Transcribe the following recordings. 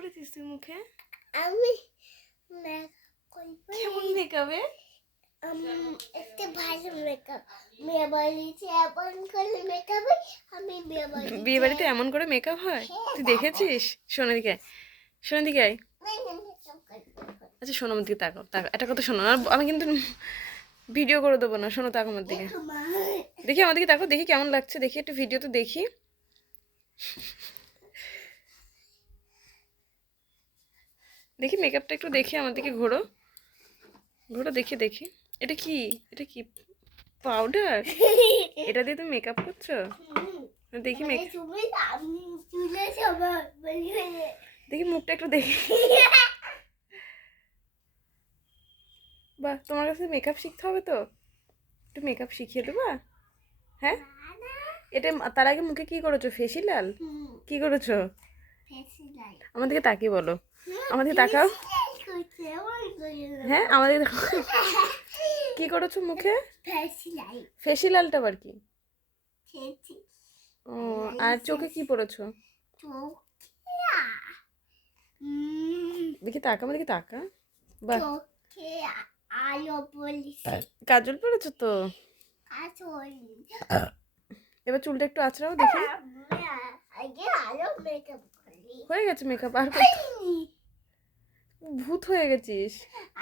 করেছিস তুই মুখে? আমি কেমন মেকআপে একটা ভালো মেকআপ মেয়ে বাড়িতে এমন করে মেকআপ আমি মেয়ে বাড়িতে বিয়ে বাড়িতে এমন করে মেকআপ হয়? তুই দেখেছিস? আয়। আচ্ছা শোনো আমার দিকে তাকাও। তাকাও একটা কথা শোনো। আর আমি কিন্তু ভিডিও করে দেবো না। শোনো তাকাও আমার দিকে। দেখি আমার দিকে তাকাও দেখি কেমন লাগছে। দেখি একটু ভিডিও তো দেখি। দেখি মেকআপটা একটু দেখি আমার দিকে ঘোরো। ঘোরো দেখি দেখি। এটা কি? এটা কি পাউডার এটা দিয়ে তুমি মেকআপ করছ? দেখি সবার দেখি মুখটা একটু দেখি। বাহ তোমার কাছে মেকআপ শিখতে হবে তো? একটু মেকআপ শিখিয়ে দেবা? হ্যাঁ? এটা তার আগে মুখে কি করেছ? ফেসিলাল কি করেছ? আমার দিকে তাকিয়ে বলো। আমার দিকে তাকাও। হ্যাঁ আমাদের কি করেছ মুখে? ফেসিলালটা আবার কি? ও আর চোখে কি পড়েছো? দেখি তাকা। আমার দিকে তাকা বাহ কাজল পড়েছো তো? এবার চুলটা একটু আছড়াও দেখি। আগে আলো মেকআপ হয়ে গেছে মেকআপ আর ভূত হয়ে গেছিস।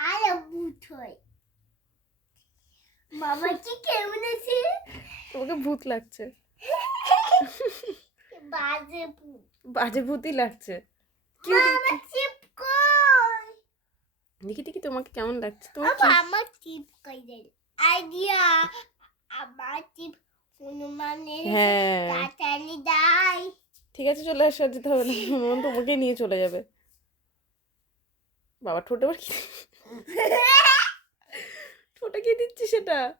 আলো ভূত হয়। বাবা কি কেমন আছে তোমাকে ভূত লাগছে। বাজে ভূত। বাজে ভূতই লাগছে। চিপ কই? দেখি দেখি তোমাকে কেমন লাগছে? তোমার আমার চিপ কই দেন? আইডিয়া আমার চিপ হনুমানের হ্যাঁ। তাড়াতাড়ি দাই। ঠিক আছে চলে আসো আর যেতে হবে না। হনুমান তোমাকে নিয়ে চলে যাবে। বাবা ঠোঁটে আবার কি? ঠোঁটে কি দিচ্ছি সেটা?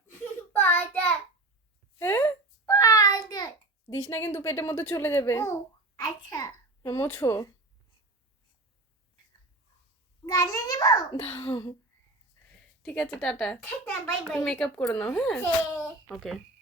হ্যাঁ? দিস না কিন্তু পেটের মধ্যে চলে যাবে। আচ্ছা। হ্যাঁ, মোছো। গালে দেব? ঠিক আছে টাটা। মেকআপ করে নাও হ্যাঁ? হ্যাঁ। ওকে